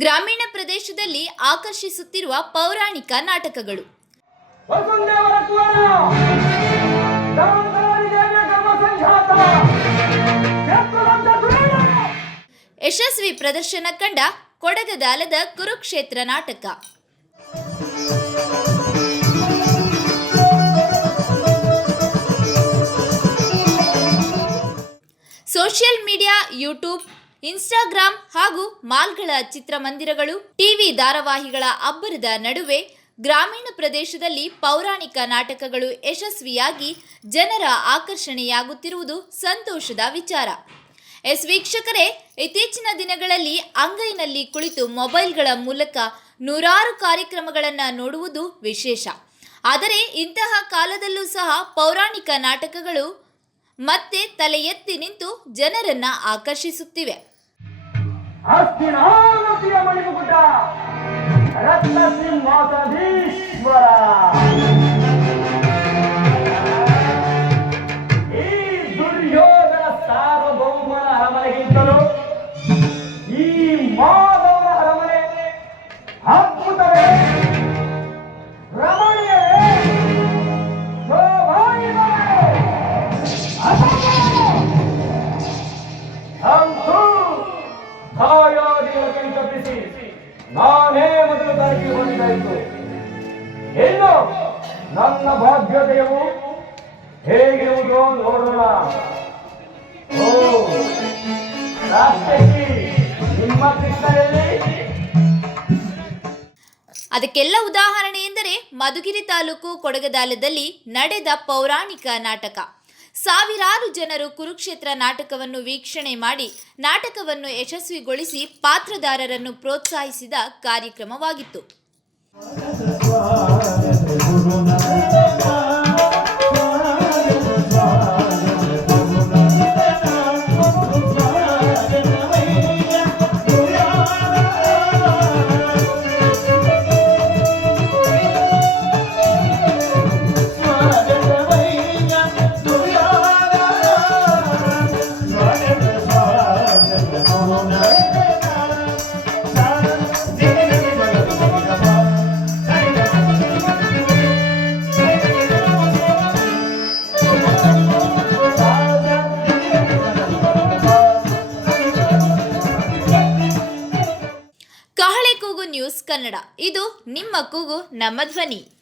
ಗ್ರಾಮೀಣ ಪ್ರದೇಶದಲ್ಲಿ ಆಕರ್ಷಿಸುತ್ತಿರುವ ಪೌರಾಣಿಕ ನಾಟಕಗಳು. ಯಶಸ್ವಿ ಪ್ರದರ್ಶನ ಕಂಡ ಕೊಡಗದಾಲದ ಕುರುಕ್ಷೇತ್ರ ನಾಟಕ. ಸೋಷಿಯಲ್ ಮೀಡಿಯಾ ಯೂಟ್ಯೂಬ್ ಇನ್ಸ್ಟಾಗ್ರಾಂ ಹಾಗೂ ಮಾಲ್ಗಳ ಚಿತ್ರಮಂದಿರಗಳು, ಟಿವಿ ಧಾರಾವಾಹಿಗಳ ಅಬ್ಬರದ ನಡುವೆ ಗ್ರಾಮೀಣ ಪ್ರದೇಶದಲ್ಲಿ ಪೌರಾಣಿಕ ನಾಟಕಗಳು ಯಶಸ್ವಿಯಾಗಿ ಜನರ ಆಕರ್ಷಣೆಯಾಗುತ್ತಿರುವುದು ಸಂತೋಷದ ವಿಚಾರ. ಎಸ್ ವೀಕ್ಷಕರೇ, ಇತ್ತೀಚಿನ ದಿನಗಳಲ್ಲಿ ಅಂಗೈನಲ್ಲಿ ಕುಳಿತು ಮೊಬೈಲ್ಗಳ ಮೂಲಕ ನೂರಾರು ಕಾರ್ಯಕ್ರಮಗಳನ್ನು ನೋಡುವುದು ವಿಶೇಷ. ಆದರೆ ಇಂತಹ ಕಾಲದಲ್ಲೂ ಸಹ ಪೌರಾಣಿಕ ನಾಟಕಗಳು ಮತ್ತೆ ತಲೆ ಎತ್ತಿ ನಿಂತು ಜನರನ್ನು ಆಕರ್ಷಿಸುತ್ತಿವೆ. ಹಸ್ತಿನಾವತಿಯ ಮಣಿಮುಕುಟ ರತ್ನ ಸಿಂಹಾಸನಧೀಶ್ವರ ಈ ದುರ್ಯೋಧನ ಸಾರ್ವಭೌಮನ ಅರಮನೆಗಿಂತಲೂ ಈ ಮಾಧವನ ನಾನೇ ಮೊದಲು ದಾರಿಗೆ ಬಂದಾಯಿತು ಇನ್ನು ನನ್ನ ಭಾಗ್ಯತೆಯು ಹೇಗಿರುವುದು ನೋಡೋಣ. ಓ ನಿಮ್ಮ ಕೃಷ್ಣರಲ್ಲಿ ಅದಕ್ಕೆಲ್ಲ ಉದಾಹರಣೆ ಎಂದರೆ ಮಧುಗಿರಿ ತಾಲೂಕು ಕೊಡಗದಾಲದಲ್ಲಿ ನಡೆದ ಪೌರಾಣಿಕ ನಾಟಕ. ಸಾವಿರಾರು ಜನರು ಕುರುಕ್ಷೇತ್ರ ನಾಟಕವನ್ನು ವೀಕ್ಷಣೆ ಮಾಡಿ ನಾಟಕವನ್ನು ಯಶಸ್ವಿಗೊಳಿಸಿ ಪಾತ್ರದಾರರನ್ನು ಪ್ರೋತ್ಸಾಹಿಸಿದ ಕಾರ್ಯಕ್ರಮವಾಗಿತ್ತು. ಕನ್ನಡ. ಇದು ನಿಮ್ಮ ಕೂಗು ನಮ್ಮ ಧ್ವನಿ.